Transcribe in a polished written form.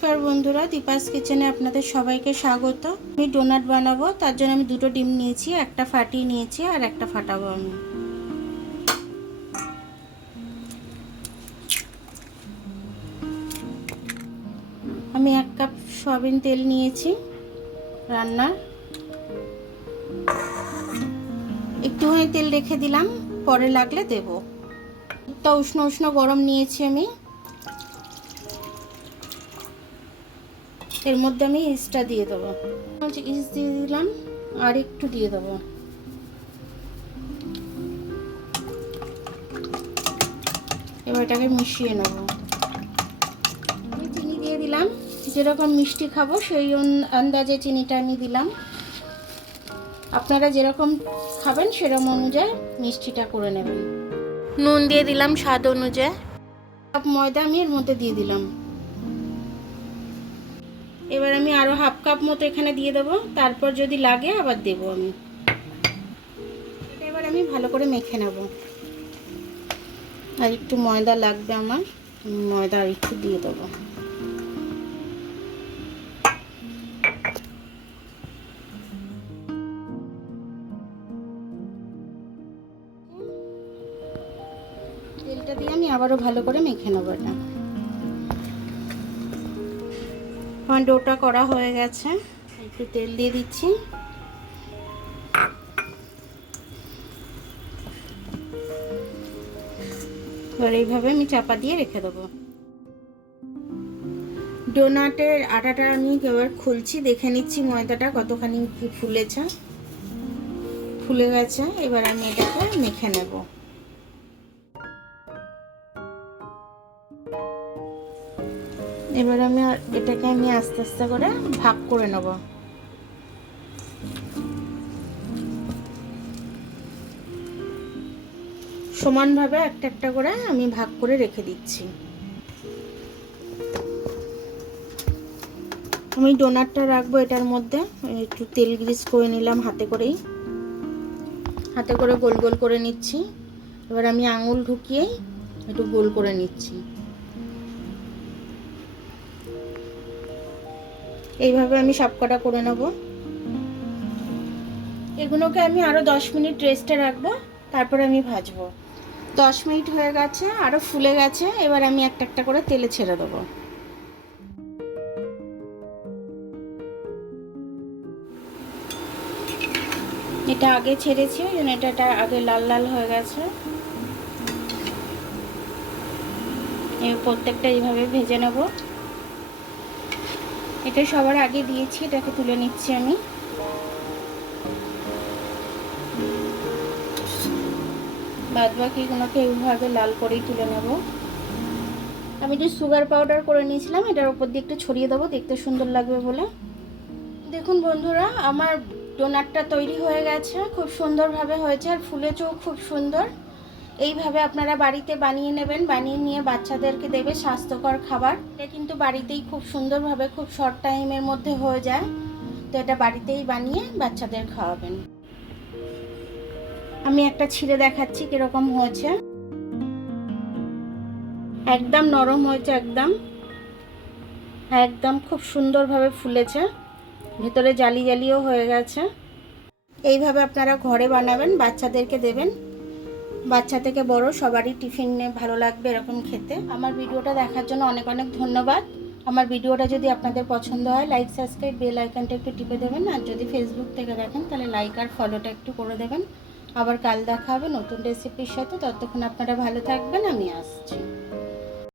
নমস্কার বন্ধুরা, দীপাস কিচেনে আপনাদের সবাইকে স্বাগত। আমি ডোনাট বানাবো, তার জন্য আমি দুটো ডিম নিয়েছি, একটা ফাটিয়ে নিয়েছি আর একটা ফাটাবো। আমি 1 কাপ সয়াবিন তেল নিয়েছি রান্নার। একটুখানি তেল রেখে দিলাম, পরে লাগলে দেবো। দুধটা উষ্ণ উষ্ণ গরম নিয়েছি আমি। এর মধ্যে আমি ইস্টটা দিয়ে দেবো। ইস্ট দিয়ে দিলাম আর একটু দিয়ে দেবো। এবার এটাকে মিশিয়ে নেব। আমি চিনি দিয়ে দিলাম, যেরকম মিষ্টি খাবো সেই আন্দাজে চিনিটা আমি দিলাম। আপনারা যেরকম খাবেন সেরকম অনুযায়ী মিষ্টিটা করে নেবেন। নুন দিয়ে দিলাম স্বাদ অনুযায়ী। কাপ ময়দা আমি এর মধ্যে দিয়ে দিলাম। এবার আমি আরও হাফ কাপ মতো এখানে দিয়ে দেবো, তারপর যদি লাগে আবার দেবো আমি। এটা এবার আমি ভালো করে মেখে নেব। আর একটু ময়দা লাগবে আমার, ময়দা আর একটু দিয়ে দেবো। তেলটা দিয়ে আমি আবারও ভালো করে মেখে নেবো। এটা আমার ডোটা করা হয়ে গেছে। একটু তেল দিয়ে দিচ্ছি। এবার এইভাবে আমি চাপা দিয়ে রেখে দেবো। ডোনাটের আটাটা আমি এবার খুলছি, দেখে নিচ্ছি ময়দাটা কতখানি কি ফুলেছে। ফুলে গেছে। এবার আমি এটাকে মেখে নেব। এবার এটাকে আমি আস্তে আস্তে করে ভাগ করে নেব। সমানভাবে একটা একটা করে আমি ভাগ করে রেখে দিচ্ছি। আমি ডোনাটটা রাখবো এটার মধ্যে। একটু তেল গ্রিস করে নিলাম হাতে করেই, হাতে করে গোল গোল করে নিচ্ছি। এবার আমি আঙুল ঢুকিয়েই একটু গোল করে নিচ্ছি। এইভাবে আমি সবকটা করে নেব। এগুলোকে আমি আরও 10 মিনিট রেস্টে রাখবো, তারপরে আমি ভাজবো। 10 মিনিট হয়ে গেছে, আরও ফুলে গেছে। এবার আমি একটা একটা করে তেলে ছেড়ে দেবো। এটা আগে ছেড়েছি, ওই জন্য এটা আগে লাল লাল হয়ে গেছে। এই প্রত্যেকটা এইভাবে ভেজে নেব। এটা সবার আগে দিয়েছি, এটাকে তুলে নিচ্ছি আমি। বাদ বাকিগুলোকে এইভাবে লাল করেই তুলে নেব। আমি একটু সুগার পাউডার করে নিয়েছিলাম, এটার উপর দিয়ে একটু ছড়িয়ে দেবো, দেখতে সুন্দর লাগবে বলে। দেখুন বন্ধুরা, আমার ডোনাটটা তৈরি হয়ে গেছে। খুব সুন্দরভাবে হয়েছে আর ফুলেছেও খুব সুন্দর। এইভাবে আপনারা বাড়িতে বানিয়ে নেবেন, বানিয়ে নিয়ে বাচ্চাদেরকে দেবে স্বাস্থ্যকর খাবার। এটা কিন্তু বাড়িতেই খুব সুন্দরভাবে খুব শর্ট টাইমের মধ্যে হয়ে যায়। তো এটা বাড়িতেই বানিয়ে বাচ্চাদের খাওয়াবেন। আমি একটা ছিঁড়ে দেখাচ্ছি কিরকম হয়েছে। একদম নরম হয়েছে, একদম একদম খুব সুন্দরভাবে ফুলেছে, ভেতরে জালি জালিও হয়ে গেছে। এইভাবে আপনারা ঘরে বানাবেন, বাচ্চাদেরকে দেবেন। বাচ্চা থেকে বড় সবারই টিফিনে ভালো লাগবে এরকম খেতে। আমার ভিডিওটা দেখার জন্য অনেক অনেক ধন্যবাদ। আমার ভিডিওটা যদি আপনাদের পছন্দ হয়, লাইক সাবস্ক্রাইব বেল আইকনটা একটু টিপে দেবেন। আর যদি ফেসবুক থেকে দেখেন তাহলে লাইক আর ফলোটা একটু করে দেবেন। আবার কাল দেখা হবে নতুন রেসিপির সাথে। ততক্ষণ আপনারা ভালো থাকবেন, আমি আসছি।